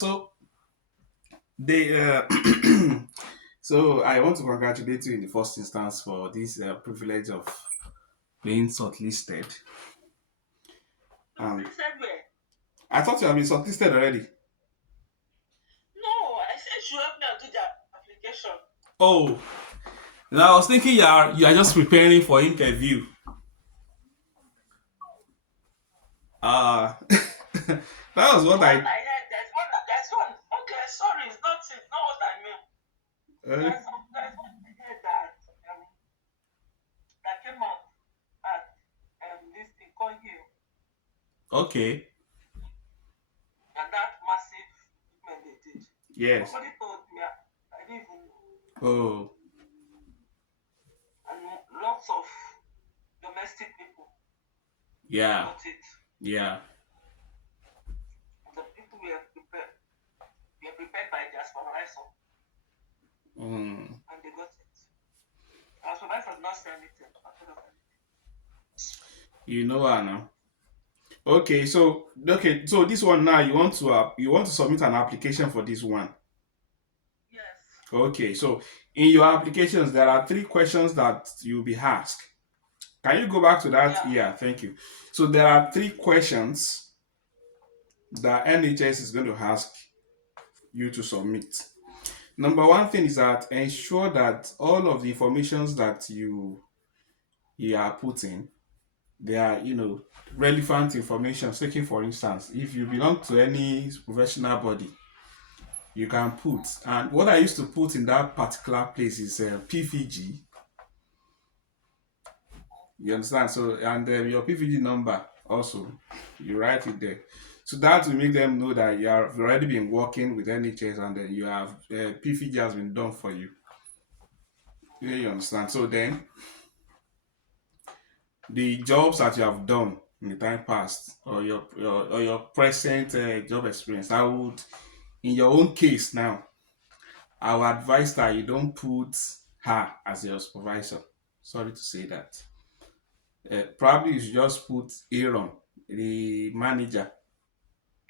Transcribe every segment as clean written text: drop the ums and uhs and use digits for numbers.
So they so I want to congratulate you in the first instance for this privilege of being shortlisted. And Shortlisted where? I thought you had been shortlisted already. No, I said she help me and do the application. Oh, now I was thinking you are just preparing for interview. That was what What I. I heard, there's one. Okay, sorry, it's not what I mean. Uh, There's one I heard that came out at this thing called here, okay. and that massive movement they did. Yes. Somebody told me, I didn't even know, Oh, and lots of domestic people yeah, got it. yeah. The people were prepared by their supervisor, Mm, and they got it. Our supervisor did not say anything. you know what now. Okay, so this one now you want to submit an application for this one. Yes. Okay, so in your applications, there are three questions that you'll be asked. Can you go back to that? Yeah. Yeah, thank you. So there are three questions that NHS is going to ask you to submit. Number one thing is that ensure that all of the informations that you are putting, they are relevant information. Taking for instance, if you belong to any professional body, you can put. And what I used to put in that particular place is PVG. You understand? So, and your PVG number also, you write it there. So that will make them know that you have already been working with NHS and then you have PVG has been done for you. Yeah, you understand? So then, the jobs that you have done in the time past or your present job experience, I would, in your own case now, I would advise that you don't put her as your supervisor. Sorry to say that. Probably you should just put Aaron, the manager.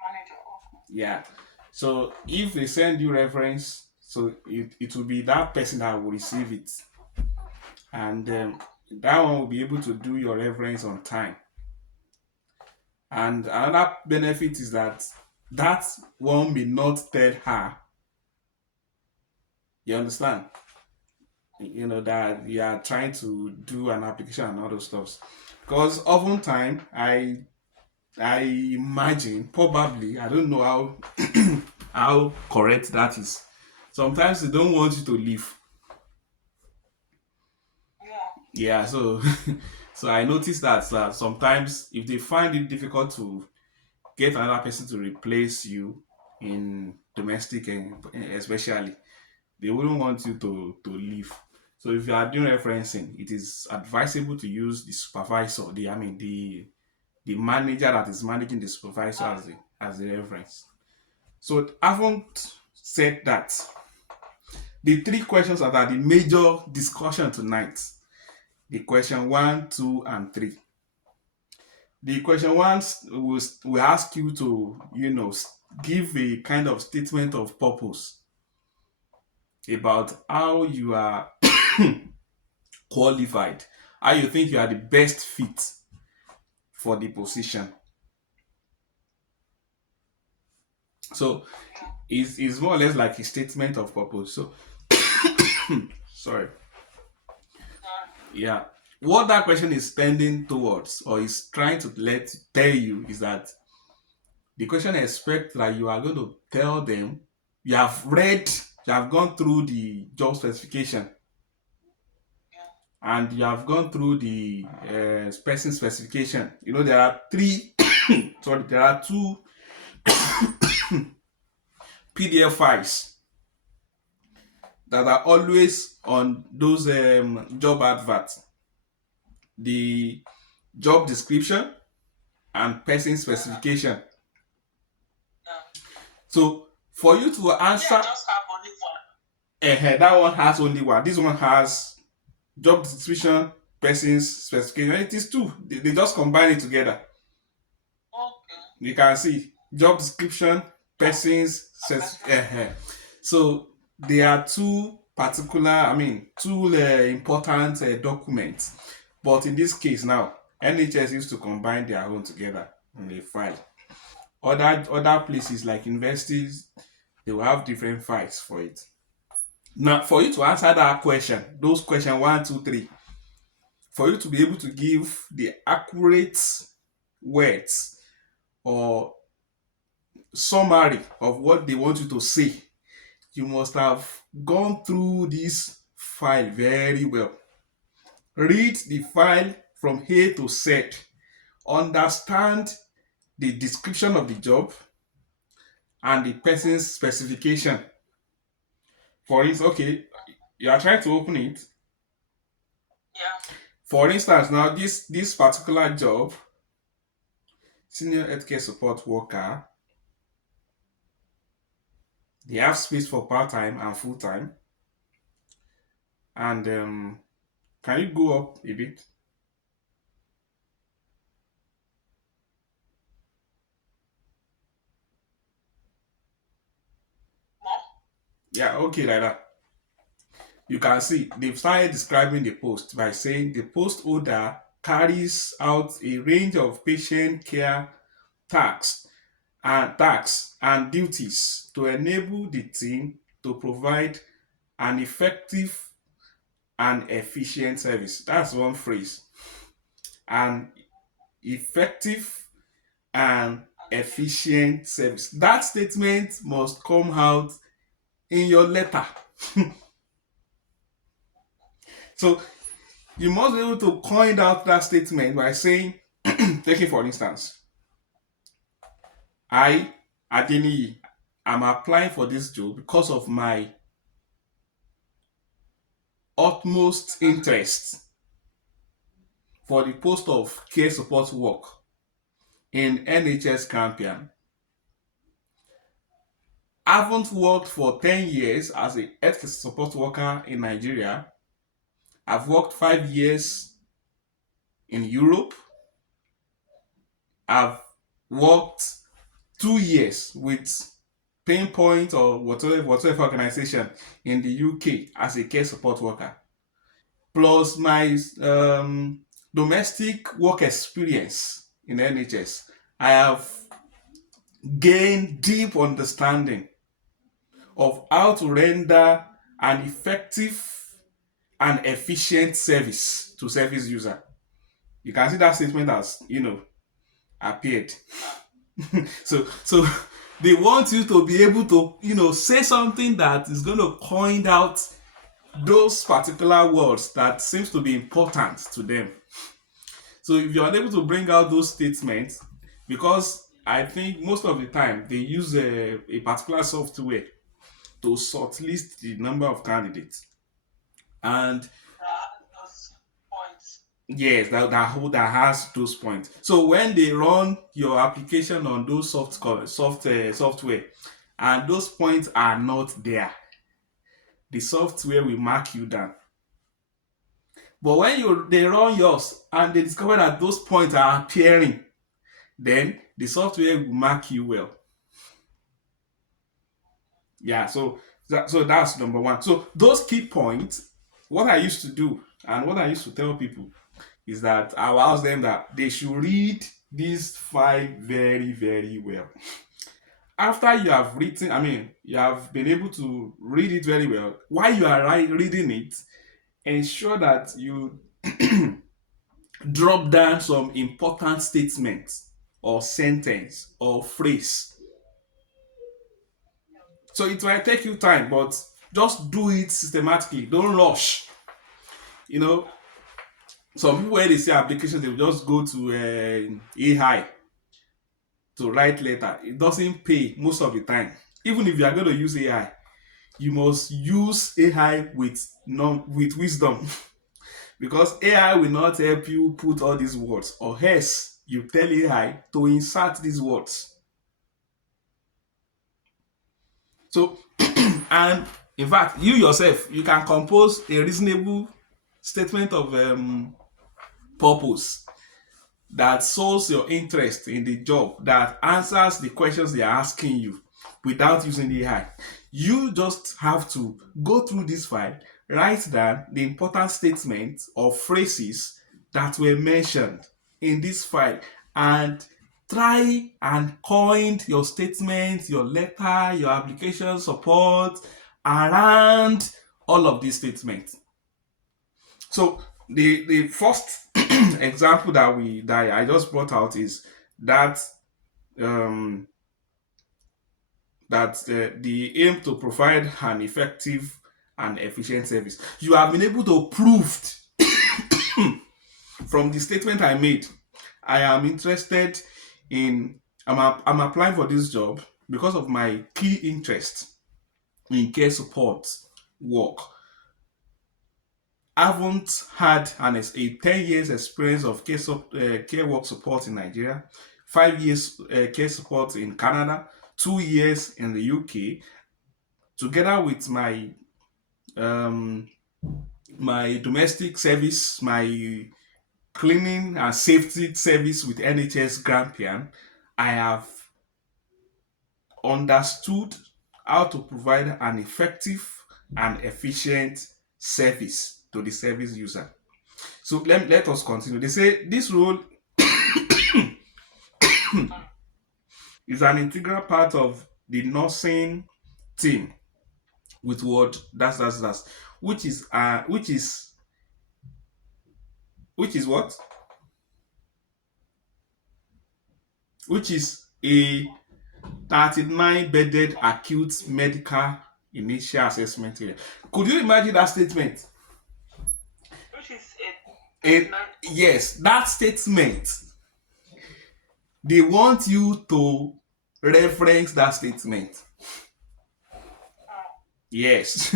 Manager. Okay. Yeah. So if they send you reference, so it will be that person that will receive it. And that one will be able to do your reference on time. And another benefit is that that one may not tell her. You understand? That you are trying to do an application and all those stuffs. Because oftentimes I imagine, probably, I don't know how correct that is. Sometimes they don't want you to leave. Yeah. Yeah, so so I noticed that sometimes if they find it difficult to get another person to replace you in domestic and especially, they wouldn't want you to leave. So if you are doing referencing, it is advisable to use the supervisor, the manager that is managing the supervisor as the reference. So having said that, the three questions that are the major discussion tonight, the question one, two, and three. The question one will ask you to, give a kind of statement of purpose about how you are qualified, how you think you are the best fit for the position. So Yeah. it's more or less like a statement of purpose. So sorry. Sorry. Yeah. What that question is tending towards or is trying to tell you is that the question expects that you are going to tell them you have read, you have gone through the job specification Yeah. and you have gone through the person specification. There are three, sorry, there are two PDF files that are always on those job adverts: the job description and person Yeah. specification. Yeah. So for you to Me, I answer, just have only one. that one has only one. This one has job description, person's specification. It is two. They just combine it together. Okay. You can see job description. person's so there are two particular, I mean, two important documents. But in this case now, NHS used to combine their own together in a file. Other places like universities, they will have different files for it. Now, for you to answer that question, those question one, two, three, for you to be able to give the accurate words or summary of what they want you to say, you must have gone through this file very well. Read the file from A to Z. Understand the description of the job and the person's specification. For instance, okay, you are trying to open it. Yeah. For instance, now this particular job, senior healthcare support worker, they have space for part-time and full-time. And can you go up a bit? More. Yeah, okay, like that. You can see they've started describing the post by saying the post holder carries out a range of patient care tasks and duties to enable the team to provide an effective and efficient service. That's one phrase. An effective and efficient service. That statement must come out in your letter. So you must be able to coin out that statement by saying, taking for instance, I, Adeniyi, am applying for this job because of my utmost interest for the post of care support work in NHS Campion. I haven't worked for 10 years as a health support worker in Nigeria. I've worked 5 years in Europe. I've worked 2 years with Pinpoint or whatever organization in the UK as a care support worker. Plus my domestic work experience in NHS. I have gained deep understanding of how to render an effective and efficient service to service user. You can see that statement as appeared. So they want you to be able to say something that is going to point out those particular words that seems to be important to them. So if you're unable to bring out those statements, because I think most of the time they use a particular software to shortlist the number of candidates, and Those points. yes, that has those points. So when they run your application on those software, and those points are not there, the software will mark you down. But when they run yours and they discover that those points are appearing, then the software will mark you well. Yeah, so that's number one. So those key points, what I used to do and what I used to tell people is that I will ask them that they should read this file very, very well. After you have written, I mean, you have been able to read it very well. While you are reading it, ensure that you drop down some important statements or sentence or phrase. So it might take you time, but just do it systematically. Don't rush. You know, some people when they say applications, they will just go to AI to write letter. It doesn't pay most of the time. Even if you are going to use AI, you must use AI with wisdom. Because AI will not help you put all these words, or else you tell AI to insert these words. So, and in fact, you yourself, you can compose a reasonable statement of purpose that shows your interest in the job, that answers the questions they are asking you. without using AI. You just have to go through this file, write down the important statements or phrases that were mentioned in this file, and try and coin your statement, your letter, your application support around all of these statements. So the first example that I just brought out is that um, the aim to provide an effective and efficient service. You have been able to prove from the statement I made, I am interested in, I'm applying for this job because of my key interest in care support work. I haven't had a 10 years experience of care work support in Nigeria, 5 years care support in Canada, 2 years in the UK, together with um, my domestic service, my cleaning and safety service with NHS Grampian. I have understood how to provide an effective and efficient service to the service user. So let us continue. They say this role is an integral part of the nursing team with word that's which is what, which is a 39 bedded acute medical initial assessment area. Could you imagine that statement? Which is And yes, that statement, they want you to reference that statement. Yes.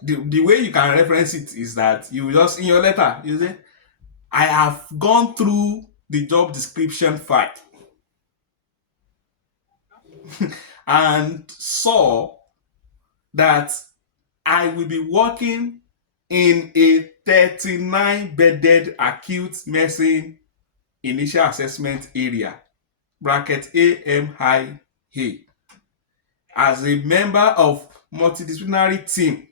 The way you can reference it is that you just in your letter, you say, I have gone through the job description file and saw that I will be working in a 39 bedded acute medicine initial assessment area, bracket AMIA, as a member of multidisciplinary team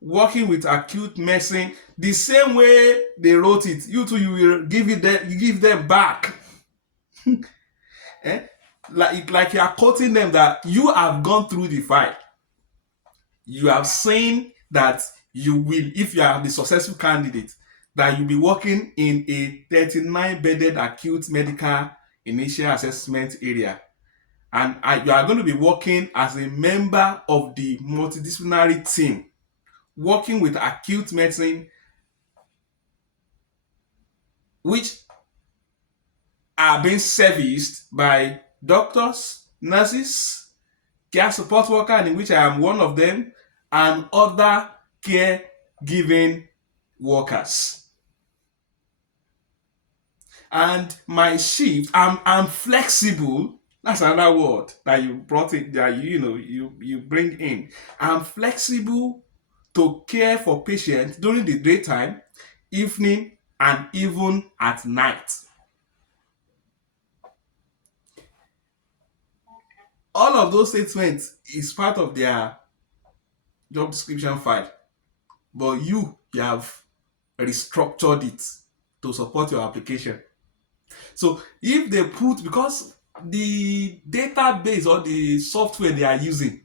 working with acute medicine. The same way they wrote it, you too, you will give them back. Eh? Like you are quoting them that you have gone through the file. You have seen that you will, if you are the successful candidate, that you'll be working in a 39 bedded acute medical initial assessment area. And you are going to be working as a member of the multidisciplinary team, working with acute medicine, which are being serviced by doctors, nurses, care support workers, in which I am one of them, and other caregiving workers. And my shift, I'm flexible. That's another word that you brought it, that you bring in. I'm flexible to care for patients during the daytime, evening, and even at night. All of those statements is part of their job description file, but you have restructured it to support your application. So if they put, because the database or the software they are using,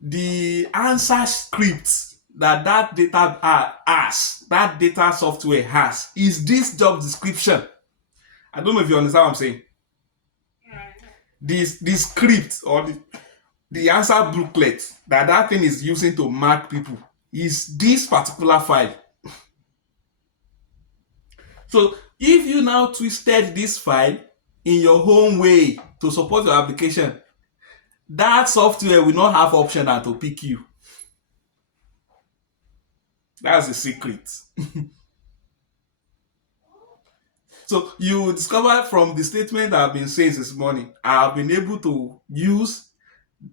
the answer script that data software has, is this job description. I don't know if you understand what I'm saying. This script or the answer booklet that thing is using to mark people is this particular file. So if you now twisted this file in your own way to support your application, that software will not have option than to pick you. That's the secret. So you discover from the statement I've been saying this morning, I've been able to use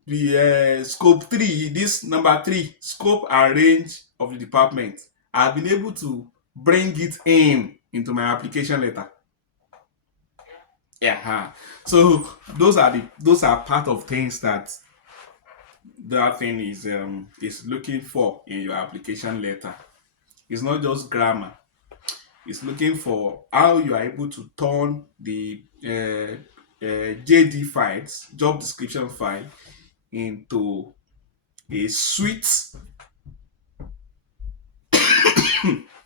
the scope 3, this number 3, scope and range of the department. I've been able to bring it into my application letter. Yeah. So those are part of things that thing is looking for in your application letter. It's not just grammar. It's looking for how you are able to turn the JD files, job description file, into a sweet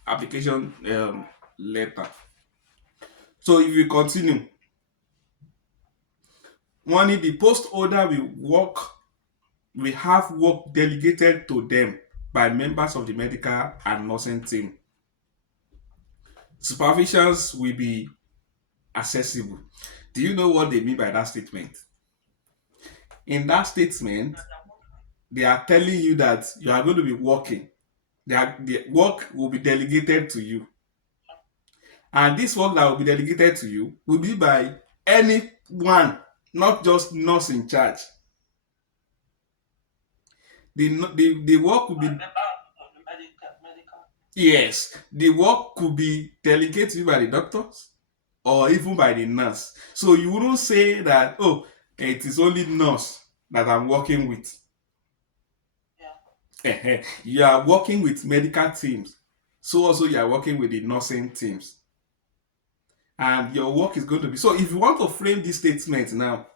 application letter. So if you continue, one in the post order we have work delegated to them by members of the medical and nursing team. Supervisions will be accessible. Do you know what they mean by that statement? In that statement, they are telling you that you are going to be working. The work will be delegated to you. And this work that will be delegated to you will be by anyone, not just nurse in charge. The work will be, member of the medical. yes, the work could be delegated to you by the doctors or even by the nurse. So you wouldn't say that, oh, it is only nurse that I'm working with. Yeah. You are working with medical teams. So also you are working with the nursing teams. And your work is going to be, so if you want to frame this statement now,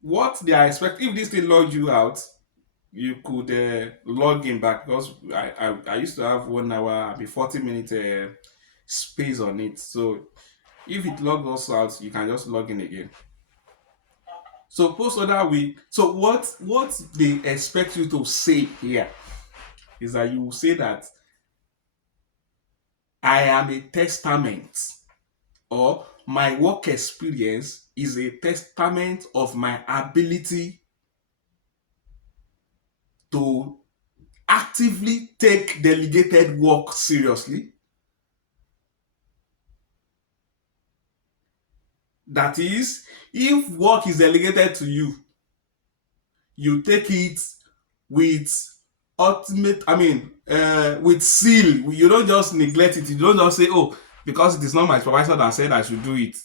what they are expecting, if this thing logged you out, you could log in back, because I used to have 1 hour, be 40 minute space on it. So if it logs us out, you can just log in again. So post order week. So what they expect you to say here is that you will say that I am a testament, or my work experience is a testament of my ability to actively take delegated work seriously. That is, if work is delegated to you, you take it with with seal. You don't just neglect it. You don't just say, oh, because it is not my supervisor that said I should do it.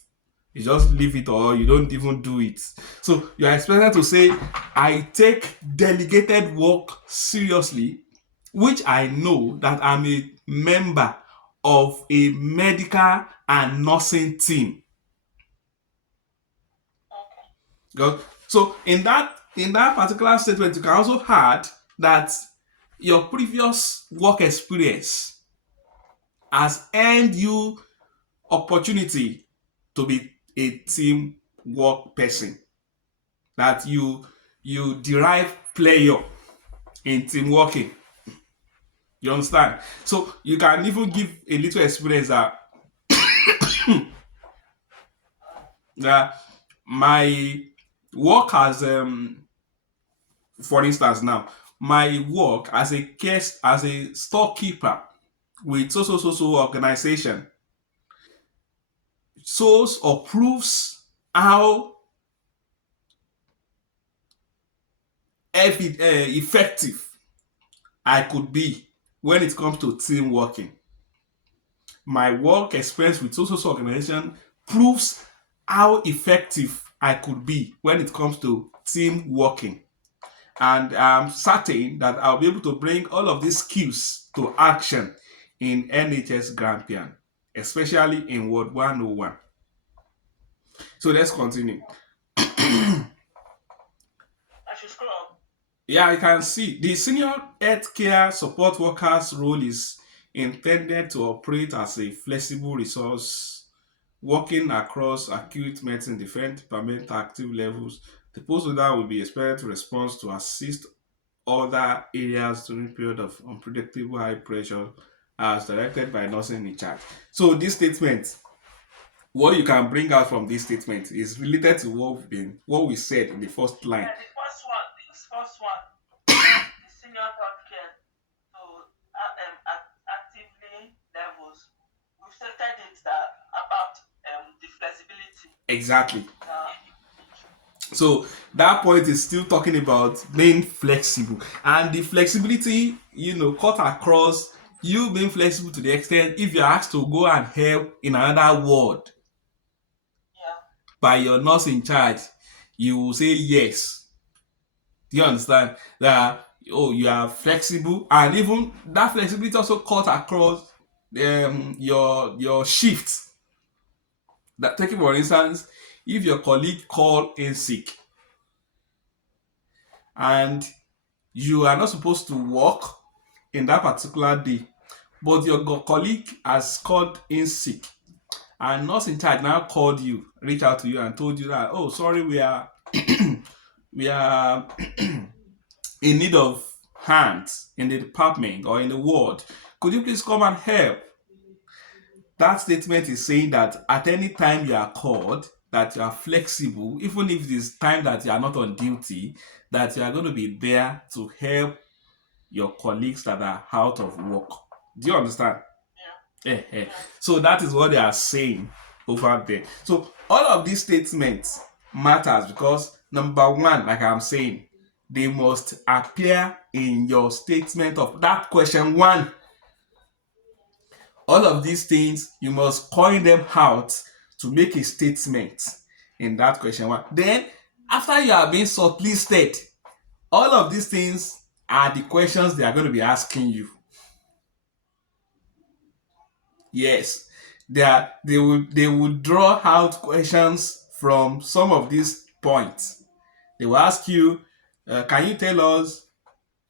You just leave it, or you don't even do it. So you are expected to say, I take delegated work seriously, which I know that I'm a member of a medical and nursing team. So in that particular statement, you can also add that your previous work experience has earned you opportunity to be a team work person. That you derive pleasure in team working. You understand? So you can even give a little experience that my work as for instance now, my work as a guest, as a storekeeper with so organization shows or proves how effective I could be when it comes to team working. My work experience with so organization proves how effective I could be when it comes to team working. And I'm certain that I'll be able to bring all of these skills to action in NHS Grampian, especially in Ward 101. So let's continue. I should scroll up. Yeah, you can see the senior healthcare support workers role is intended to operate as a flexible resource working across acute medicine, different department active levels. The post holder will be expected to respond to assist other areas during period of unpredictable high pressure as directed by nursing in charge. So this statement, what you can bring out from this statement is related to what we said in the first line. Yeah, this first one, the senior healthcare to actively levels. We've stated it that about the flexibility. Exactly. Uh, So that point is still talking about being flexible, and the flexibility, cut across you being flexible to the extent if you're asked to go and help in another ward, yeah. by your nurse in charge, you will say yes. Do you understand that? Oh, you are flexible, and even that flexibility also cut across your shift. That, taking for instance, if your colleague call in sick and you are not supposed to work in that particular day, but your colleague has called in sick, and nurse in charge now called you, reach out to you and told you that, oh, sorry, we are in need of hands in the department or in the ward. Could you please come and help? That statement is saying that at any time you are called, that you are flexible, even if it is time that you are not on duty, that you are going to be there to help your colleagues that are out of work. Do you understand? Yeah. So that is what they are saying over there. So all of these statements matters because number one, like I'm saying, they must appear in your statement of that question one. All of these things, you must coin them out to make a statement in that question one. Then, after you have been shortlisted, all of these things are the questions they are going to be asking you. Yes, they will draw out questions from some of these points. They will ask you, can you tell us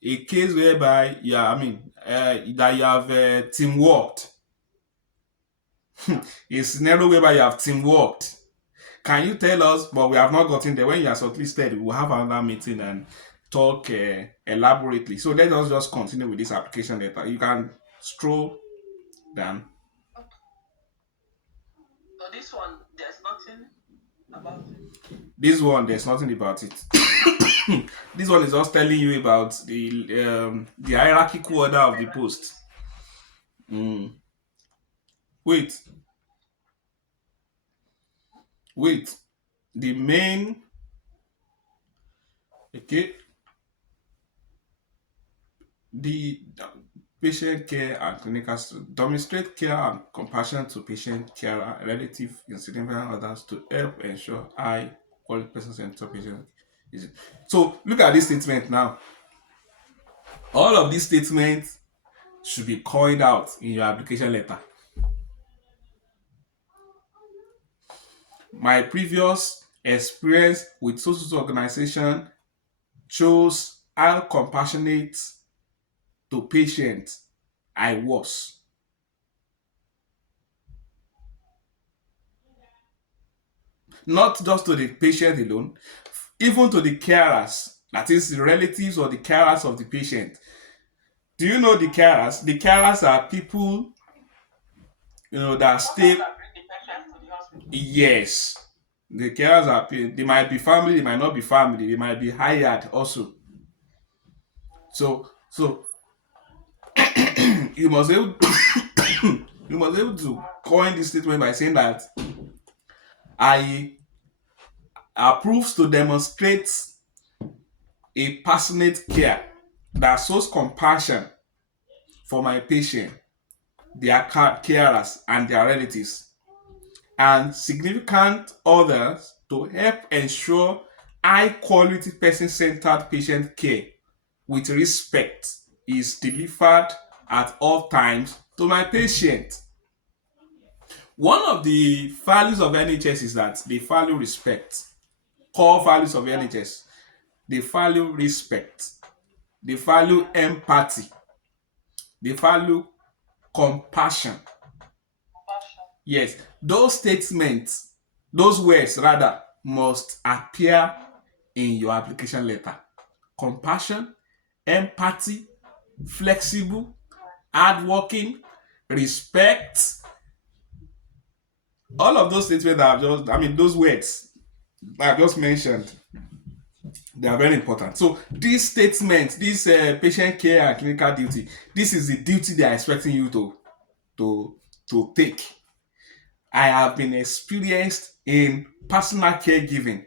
a case whereby that you have teamworked, a scenario whereby you have teamworked. Can you tell us? But we have not gotten there. When you are shortlisted, we will have another meeting and talk elaborately. So let us just continue with this application letter. You can scroll down. So this one, there's nothing about it. This one, there's nothing about it. This one is just telling you about the hierarchical order of the post. Wait, wait. The main, okay, the patient care and clinical demonstrate care and compassion to patient care, relative, insignificant others to help ensure high quality person-centered patient. So look at this statement now. All of these statements should be coined out in your application letter. My previous experience with social organization shows how compassionate to patients I was. Not just to the patient alone, even to the carers, that is the relatives or the carers of the patient. Do you know the carers? The carers are people, that stay. That bring the patient to the hospital. Yes, the carers are. They might be family, they might not be family, they might be hired also. So you must be able you must be able to coin this statement by saying that I approves to demonstrate a passionate care that shows compassion for my patient, their carers, and their relatives, and significant others to help ensure high quality person centered patient care with respect is delivered at all times to my patient. One of the values of NHS is that they value respect. Core values of NHS. They value respect. They value empathy. They value compassion. Compassion. Yes, those statements, those words rather, must appear in your application letter. Compassion, empathy, flexible, hardworking, respect. All of those statements that those words I've just mentioned, they are very important. So this statement, this patient care and clinical duty, this is the duty they are expecting you to take. I have been experienced in personal caregiving